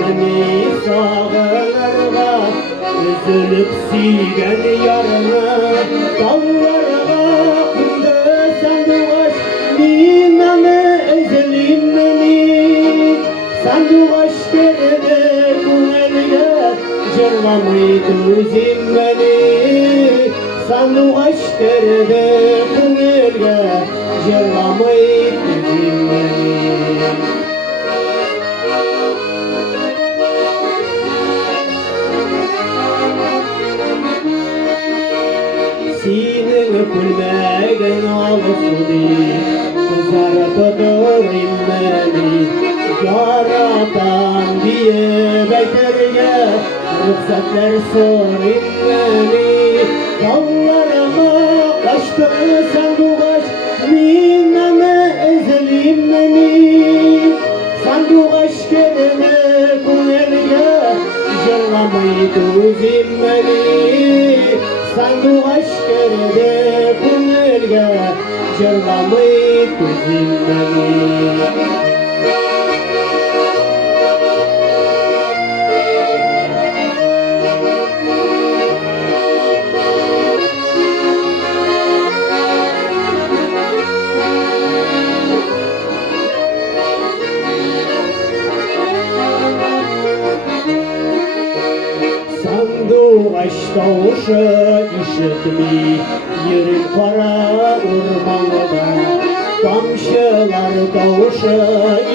meni sağlarga üzülüp suygen yarını dallarga kundu sandugaş minanı ezelim meni sandugaş geride kunelge jırlamay tuzim meni sandugaş geride kunelge jırlamay tuzim meni. Senin gülmegen ağzını kızarıp durayım beni yaratan diye beterge ruhsatlar sorayım beni dallarıma kaçtı sandugaş minanı ezelim beni sandugaş gelene kunelge jırlamayı tuzim beni sandugaş geride kunelge jırlamayı tuzim beni. Sandugaş tavışı işitmi yürün kara urmanda kamşılar tavışı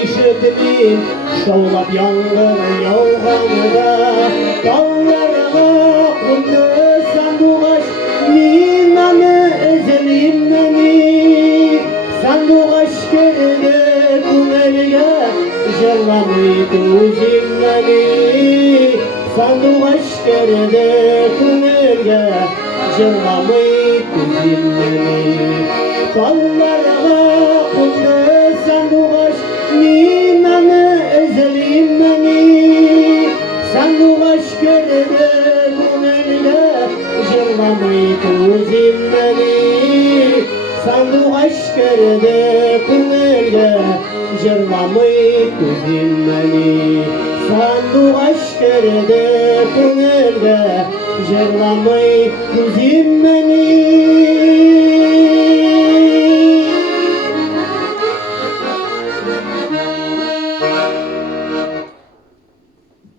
işitmi şaulap yağmur yağganda dallarga kundu sandugaş minanı ezelim meni sandugaş geride kunelge jırlamay tuzim meni sandugaş geride kunelge jırlamay tuzim meni dallarga kundu sandugaş minanı ezelim meni sandugaş geride kunelge jırlamay tuzim meni sandugaş geride kunelge jırlamay tuzim meni sandugaş geride kunelge jırlamay tuzim meni